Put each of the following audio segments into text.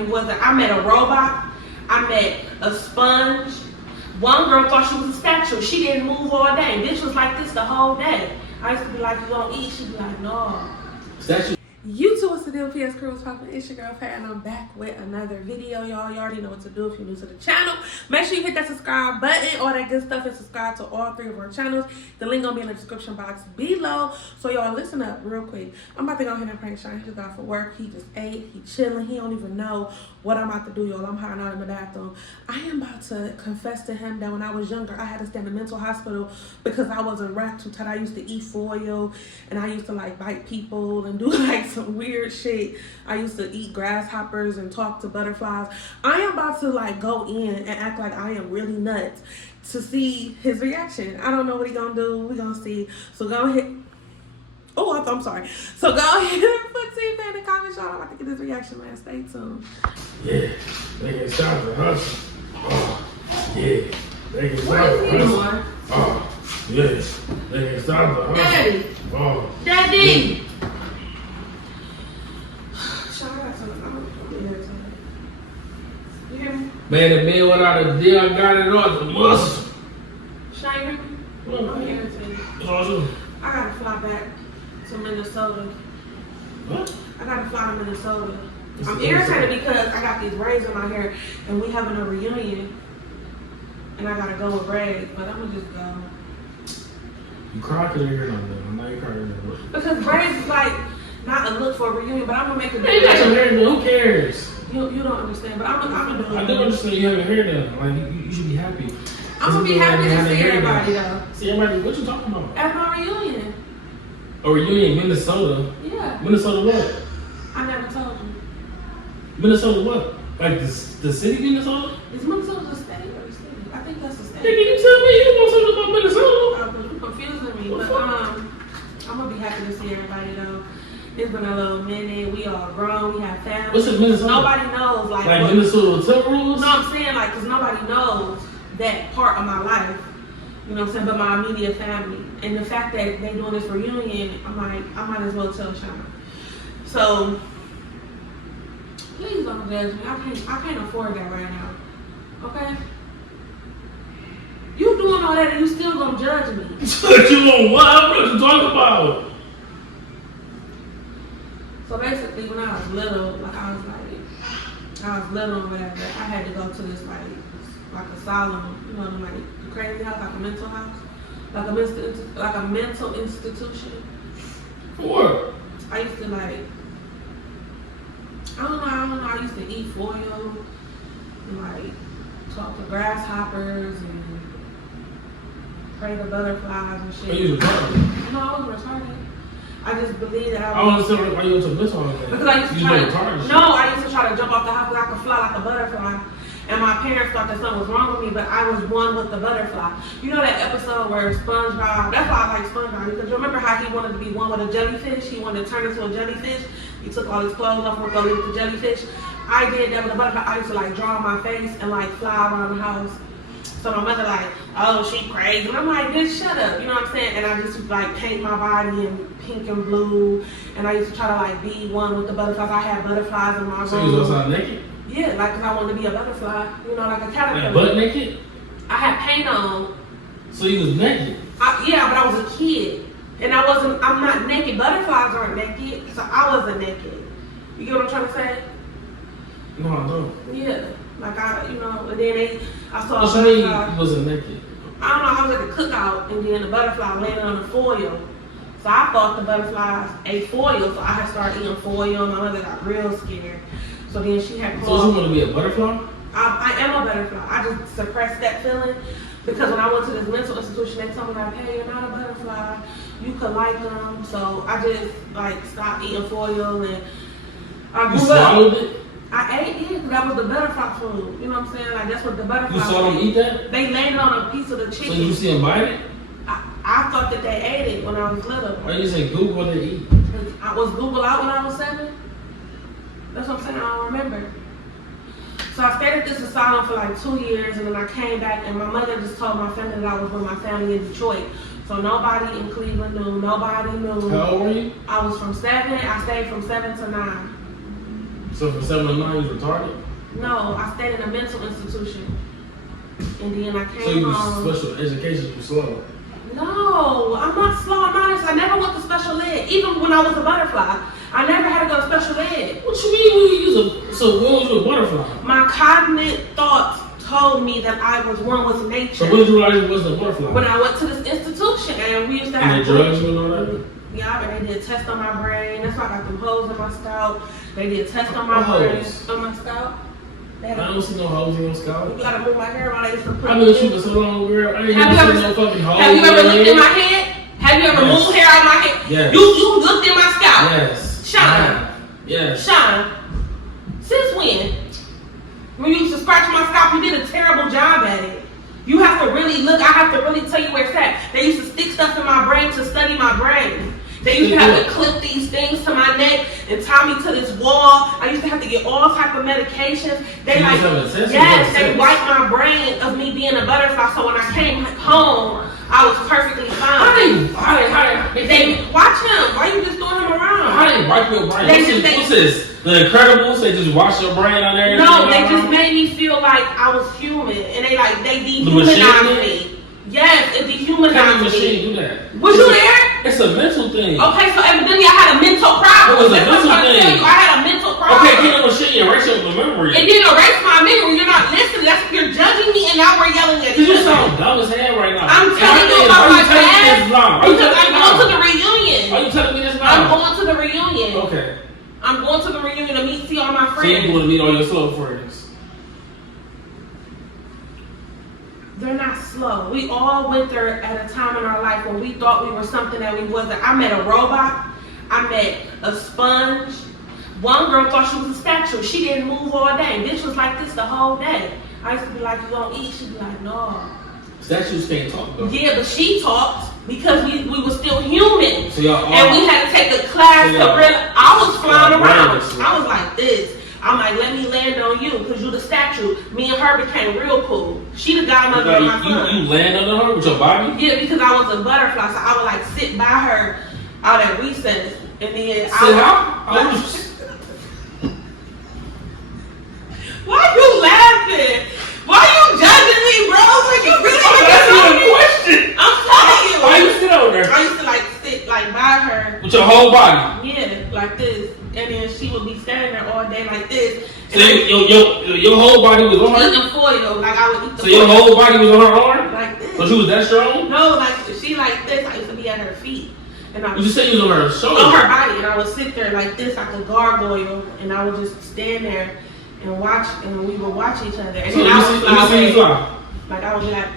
I met a robot. I met a sponge. One girl thought she was a statue. She didn't move all day. Bitch was like this the whole day. I used to be like, you don't eat? She'd be like, no. Statue. YouTube, what's the deal? PS Crew was popping. It's your girl Pat, and I'm back with another video, y'all. You already know what to do if you're new to the channel. Make sure you hit that subscribe button, all that good stuff, and subscribe to all 3 of our channels. The link gonna be in the description box below. So y'all listen up real quick. I'm about to go ahead and prank Sean. He just got off for work. He just ate. He chilling. He don't even know what I'm about to do, y'all. I'm hiding out in the bathroom. I am about to confess to him that when I was younger, I had to stay in the mental hospital because I wasn't wrapped too tight. I used to eat foil, and I used to like bite people and do like some weird shit. I used to eat grasshoppers and talk to butterflies. I am about to like go in and act like I am really nuts to see his reaction. I don't know what he gonna do. We gonna see. So go ahead. Oh, I'm sorry. So go ahead and put T in the comments, y'all. I'm about to get his reaction, man. Stay tuned. Yeah, they can stop the hustle. Oh, yeah, they can stop the hustle. Oh, yes, they can stop the hustle. Daddy. Oh, Daddy. You hear me? Man, the man without a deal, I got it off the muscle. Shane, I'm irritated. What's all I gotta fly back to Minnesota. What? I gotta fly to Minnesota. I'm irritated because I got these braids in my hair and we having a reunion. And I gotta go with braids, but I'm gonna just go. You cry because you're here now, though. I'm not even crying anymore. Because braids is like not a look for a reunion, but I'm gonna make a Man, you got your hair done. Who cares? You don't understand, but I'm gonna do it. I do understand you have your hair done. Like, you should be happy. I'm gonna be happy to see everybody though. See everybody? What you talking about? At my reunion. A reunion in Minnesota? Yeah. Minnesota what? I never told you. Minnesota what? Like the city Minnesota? Is Minnesota a state or a city? I think that's a state. Hey, can you tell me? You don't want to talk about Minnesota? You're confusing me, but I'm gonna be happy to see everybody though. It's been a little minute. We all grown. We have families. What's in Minnesota? Nobody knows like Minnesota hotel rules? No, I'm saying like because nobody knows that part of my life. You know what I'm saying? But my immediate family. And the fact that they doing this reunion, I'm like, I might as well tell Sean. So please don't judge me. I can't afford that right now. Okay? You doing all that and you still gonna judge me. Judge you on what? What you talking about? So basically when I was little, like I was little or whatever, I had to go to this like Asylum, you know, like the crazy house, like a mental house, like a mental institution. What? I used to like, I don't know, I used to eat foil and like talk to grasshoppers and pray to butterflies and shit. Are you retarded? No, I wasn't retarded. I just believe that I don't understand why you went to mental hospital. Because I used to try to jump off the house because I could fly like a butterfly. And my parents thought that something was wrong with me, but I was one with the butterfly. You know that episode where SpongeBob, that's why I like SpongeBob, because you remember how he wanted to be one with a jellyfish? He wanted to turn into a jellyfish. He took all his clothes off and go live with the jellyfish. I did that with a butterfly. I used to like draw my face and like fly around the house. So my mother like, oh, she crazy. And I'm like, bitch, shut up. You know what I'm saying? And I just like paint my body in pink and blue. And I used to try to like be one with the butterflies. I had butterflies in my room. So you was outside naked? Yeah, like because I wanted to be a butterfly. You know, like a caterpillar. Like butt naked? I had paint on. So you was naked? Yeah, but I was a kid. And I'm not naked. Butterflies aren't naked. So I wasn't naked. You get what I'm trying to say? No, I don't. Yeah. Like and then I saw. What you mean you wasn't naked? I don't know. I was at the cookout, and then the butterfly landed on the foil. So I thought the butterflies ate foil, so I had started eating foil. And my mother got real scared. So then she had. So you want to be a butterfly? I am a butterfly. I just suppressed that feeling because when I went to this mental institution, they told me like, hey, you're not a butterfly. You could like them. So I just like stopped eating foil and I grew up. You swallowed it? I ate it because that was the butterfly food. You know what I'm saying? Like that's what the butterfly. You saw them eat that? They landed on a piece of the chicken. So you see them bite it? I thought that they ate it when I was little. Why you say Google what they eat? I was Google out when I was 7. That's what I'm saying. I don't remember. So I stayed at this asylum for like 2 years, and then I came back, and my mother just told my family that I was with my family in Detroit. So nobody in Cleveland knew. Nobody knew. How old were you? I was from 7. I stayed from 7 to 9. So from 7 to 9, you was retarded? No, I stayed in a mental institution. And then I So came you home. was special education, you was slow. No, I'm not slow. I'm honest. I never went to special ed. Even when I was a butterfly, I never had to go to special ed. What you mean when you use a, so when was you a butterfly? My cognitive thoughts told me that I was one with nature. So when did you realize you wasn't a butterfly? When I went to this institution and we used to And have they drugs you and all that? Yeah, and they did tests on my brain. That's why I got them holes in my scalp. They did tests on my brain, on my scalp. I don't see no hoes in your scalp. You gotta move my hair around. I used to put I've been with you for so long, girl. I ain't have never you seen no fucking hoes. Have you ever looked in my head? Have you ever moved hair out of my head? Yes. You looked in my scalp. Yes. Shine. Yes. Shine. Since when? When you used to scratch my scalp, you did a terrible job at it. You have to really look. I have to really tell you where it's at. They used to stick stuff in my brain to study my brain. They used to have to clip these things to my neck and tie me to this wall. I used to have to get all type of medications. They like, yes, they wiped my brain of me being a butterfly. So when I came home, I was perfectly fine. They watch him. Why you just throwing him around? How they wipe your brain? What's this? The Incredibles? They just wash your brain on there? No, they just made me feel like I was human, and they dehumanized me. Yes, it dehumanized me. Machine do that? Was you there? It's a mental thing. Okay, so evidently I had a mental problem. It was a mental thing. I had a mental problem. Okay, get a machine, erase your memory. It didn't erase my memory. You're not listening. You're judging me, and now we're yelling at each You other. sound dumb as hell right now. I'm telling you about my past because I'm going to the reunion. Are you telling me this now? I'm going to the reunion. Okay. I'm going to the reunion to see all my So friends. you're going to meet all your slow friends. They're not slow. We all went there at a time in our life when we thought we were something that we wasn't. I met a robot. I met a sponge. One girl thought she was a statue. She didn't move all day. Bitch was like this the whole day. I used to be like, you gonna eat? She'd be like, no. Statues can't talk though. Yeah, but she talked because we were still human. So y'all and we had to take a class to realize. I was flying around. Right. I was like this. I'm like, let me land on you because you the statue. Me and her became real cool. She the godmother of my son. You land on her with your body? Yeah, because I was a butterfly, so I would like sit by her out at recess, and then Why you laughing? Why you judging me, bro? Like you really asking you a question. I'm telling you. Why you sit over there? I used to like sit like by her. With your whole body? Yeah, like this. And then she would be standing there all day like this. So your whole body was on her? Eating foil, like I would eat the So your whole body was on her arm? like this. So she was that strong? No, like she like this. I used to be at her feet. And I You just said you was on her shoulder. on her body, and I would sit there like this, like a gargoyle, and I would just stand there and watch, and we would watch each other. And So then I would let me see you fly. Like I would be like,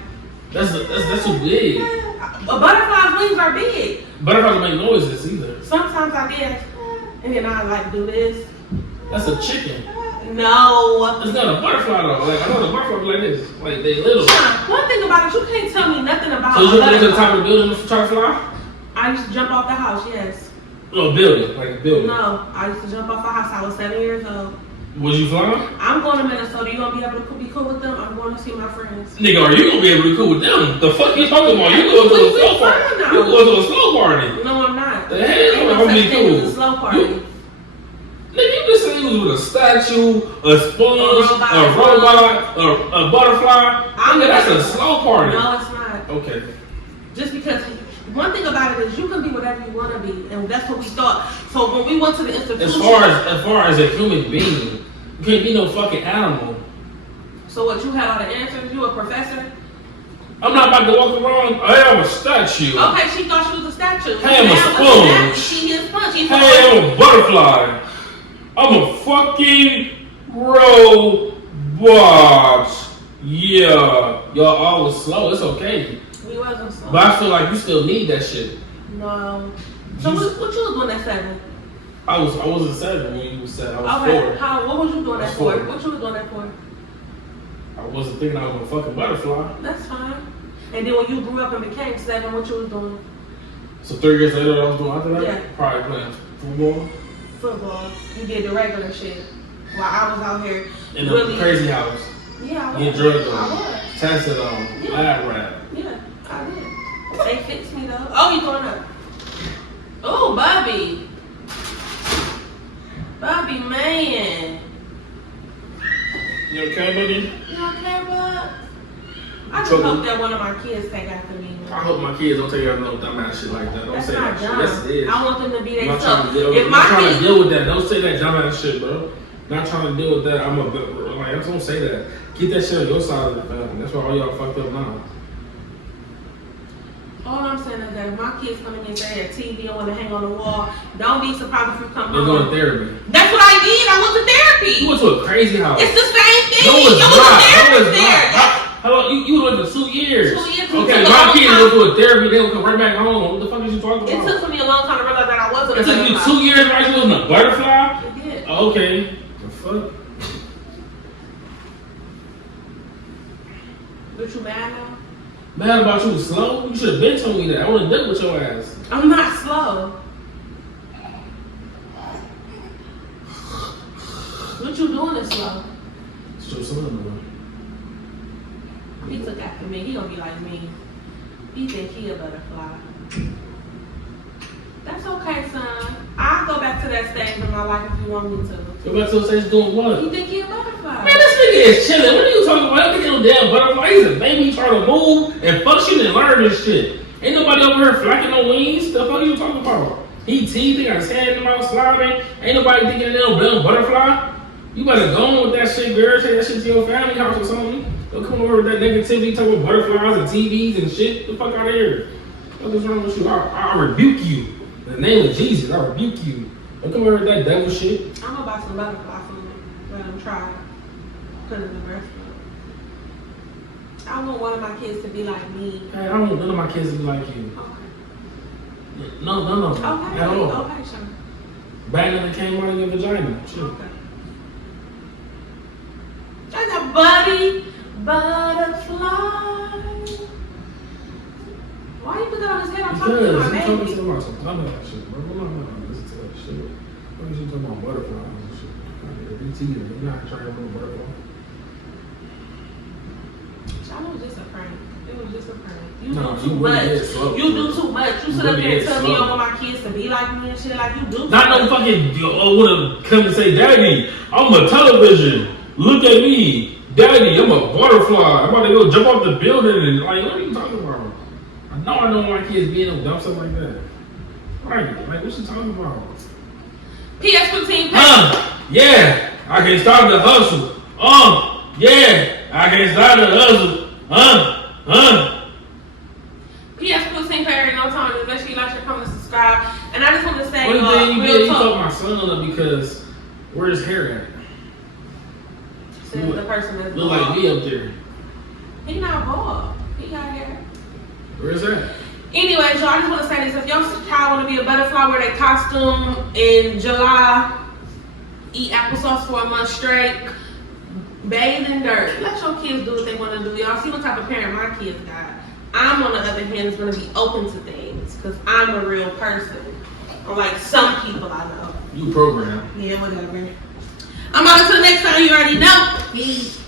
That's too big. a butterfly's wings are big. Butterflies don't make noises either. Sometimes I did, and then I like do this. That's a chicken. No. It's not a butterfly though. Like I know the butterfly be like this. Like they little. One thing about it, you can't tell me nothing about. So you went to the top of the building to try to fly? I used to jump off the house. Yes. No, building, like a building. No, I used to jump off the house. I was 7 years old. Was you flying? I'm going to Minnesota. You gonna be able to be cool with them? I'm going to see my friends. Nigga, are you gonna be able to be cool with them? The fuck you talking about? You going to a slow party? You going to a slow party? No, I'm not. The hell? I'm gonna be cool. A slow party. Nigga, you just said you was with a statue, a sponge, a robot, a butterfly. Nigga, that's a slow party. No, it's not. Okay. Just because one thing about it is you can be whatever you want to be, and that's what we thought. So when we went to the institution, as far as a human being, you can't be no fucking animal. So what, you had all the answers? You a professor? I'm not about to walk around. I am a statue. Okay, she thought she was a statue. Hey, I'm a sponge. She is a sponge. Hey, I'm a butterfly. I'm a fucking robot. Yeah. Y'all always slow. It's okay. We wasn't slow. But I feel like you still need that shit. No. So what you was doing at 7? I wasn't 7 when you was 7. I was Okay. 4. What was you doing that for? What you was doing that for? I wasn't thinking I was a fucking butterfly. That's fine. And then when you grew up and became 7, what you was doing? So 3 years later, I was doing after that? Yeah. Probably playing football. Football. You did the regular shit. While I was out here In really a crazy house. Yeah, I was. Getting drugged I on. was. Tested on. Yeah. Lab rat. Yeah, I did. They fixed me though. Oh, you going up? Oh, Bobby. Bobby, man. You okay, buddy? You okay, bud? I just hope that one of my kids take after me. I hope my kids don't take after no dumbass shit like that. Don't That's say not that dumb. shit. Yes, it is. I want them to be I'm their not self. trying to deal with that. Don't say that dumbass shit, bro. Not trying to deal with that. I just don't say that. Keep that shit on your side of the family. That's why all y'all fucked up now. All I'm saying is that if my kids come in here and say a TV I want to hang on the wall, don't be surprised if you come They're home. going to therapy. That's what I did. I went to therapy. You went to a crazy house. It's the same thing. No, it's you not. was a therapist there. Hello, you went for 2 years. 2 years. Okay, my kids go to a therapy, they will come right back home. What the fuck is you talking about? It took me a long time to realize that I wasn't a It took you butterfly. 2 years, right? You wasn't a butterfly? It did. Oh, okay. The fuck? But you mad now? Mad about you was slow? You should have been told me that. I would have done with your ass. I'm not slow. What you doing is slow. It's your son, bro. He took after me. He gonna be like me. He think he a butterfly. That's okay, son. I'll go back to that stage in my life if you want me to. Go back to the stage doing what? You think he a butterfly? Man, this nigga is chilling. What are you talking about? That nigga no damn butterfly. He's a baby. He trying to move and function and learn this shit. Ain't nobody over here flapping no wings. The fuck are you talking about? He teething, got his hand in the mouth sliding. Ain't nobody thinking that no butterfly. You better go on with that shit, girl. Take that shit to your family house or something. Don't come over with that negativity, talking about butterflies and TVs and shit. Get the fuck out of here. What is wrong with you? I rebuke you. In the name of Jesus, I rebuke you. Don't come over with that devil shit. I'm gonna buy some butterfly food. Let them try it. Put it in the breast milk. I want one of my kids to be like me. Hey, I don't want none of my kids to be like you. Okay. No. Okay. At all. Okay, Sean. Bang that came out of your vagina. Shit. Okay. That's a butterfly. Why you put that on his head? I'm talking to my Because you talking baby. to about some dumbass shit, bro. Listen to that shit. What is you talking about butterflies and shit? BT, you're not trying to move butterfly. Sean, it was just a prank. It was just a prank. You No, do too you much. really is slow. You do too much. You sit up really there and is tell me slow. I want my kids to be like me and shit. Like you do. Not no fucking wanna come and say, Daddy, I'm a television. Look at me. Daddy, I'm a butterfly. I'm about to go jump off the building and like, what are you talking about? I know my kids being no dumb stuff like that. Right, like what you talking about? PS15. Yeah, I can start the hustle. Yeah, I can start the hustle. PS15 Perry, no time. Make sure you like, share, comment, and subscribe. And I just want to say, Only thing you did, you real fucked talk. my son up because where's his hair at? Says the person that's Look like me up there. He not bald. He got hair. Where's that? Anyways, y'all, I just want to say this. If your child want to be a butterfly, wear their costume in July, eat applesauce for a month straight, bathe in dirt. Let your kids do what they want to do. Y'all see what type of parent my kids got. I'm, on the other hand, is going to be open to things because I'm a real person. Unlike some people I know. You program. Yeah, whatever. I'm on to the next time. You already know. Peace.